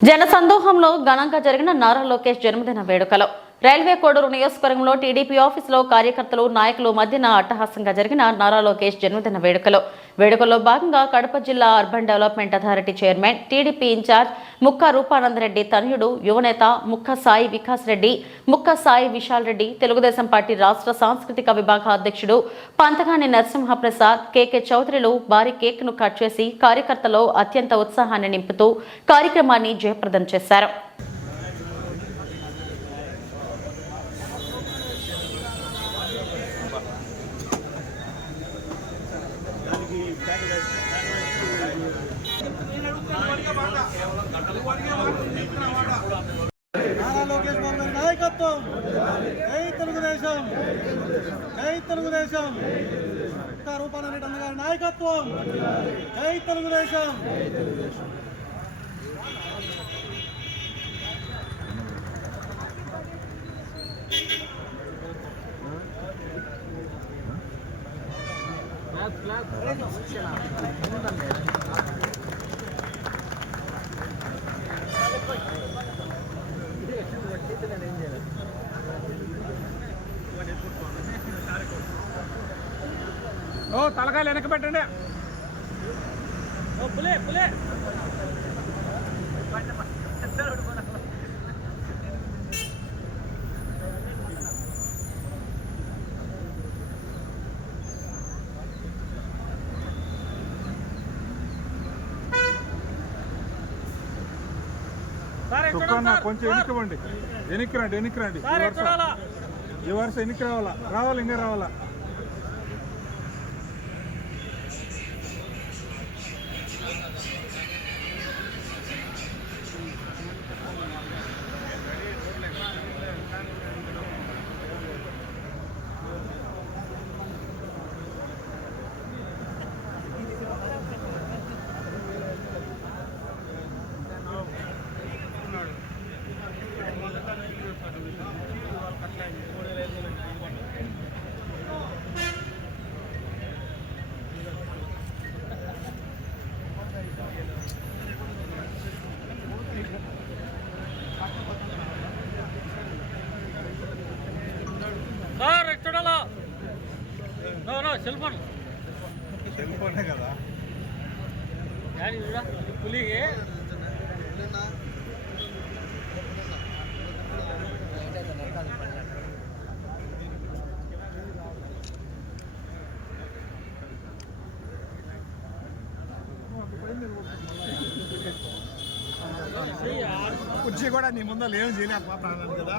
జన సందోహంలో ఘనంగా జరిగిన నారా లోకేష్ జన్మదిన వేడుకలో రైల్వే కోడూరు నియోజకవర్గంలో టీడీపీ ఆఫీసులో కార్యకర్తలు నాయకులు మధ్యన అట్టహాసంగా జరిగిన నారా లోకేష్ జన్మదిన వేడుకలో. వేడుకల్లో భాగంగా కడప జిల్లా urban development authority chairman TDP in-charge Mukka Rupanandareddy తనయుడు యువనేత ముక్క సాయి వికాస్ రెడ్డి ముక్క సాయి విశాల్ రెడ్డి తెలుగుదేశం పార్టీ రాష్ట్ర సాంస్కృతిక విభాగ అధ్యక్షుడు పంతగాని నరసింహప్రసాద్ కేకే చౌదరిలు భారీ కేక్ను కట్ చేసి కార్యకర్తలో అత్యంత ఉత్సాహాన్ని నింపుతూ కార్యక్రమాన్ని జయప్రదం చేశారు. నారా లోకేష్ బాబు నాయకత్వం. జై తెలుగుదేశం. జై తెలుగుదేశం. ఇంకా రెడ్డి అన్న గారి నాయకత్వం. జై తెలుగుదేశం. ఓ తలకాయలు వెనక పెట్టండి పులే పులే చుక్కన్న కొంచెం వెనక్కి ఇవ్వండి వెనక్కి రండి వెనక్కి రండి ఈ వరుస. ఈ వరుస వెనక్కి రావాలా? రావాలి ఇంకా రావాలా? నో నో సెల్ ఫోన్ కదా. పులికి కుర్చీ కూడా నీ ముందర ఏం చేయలేకపోతాను కదా.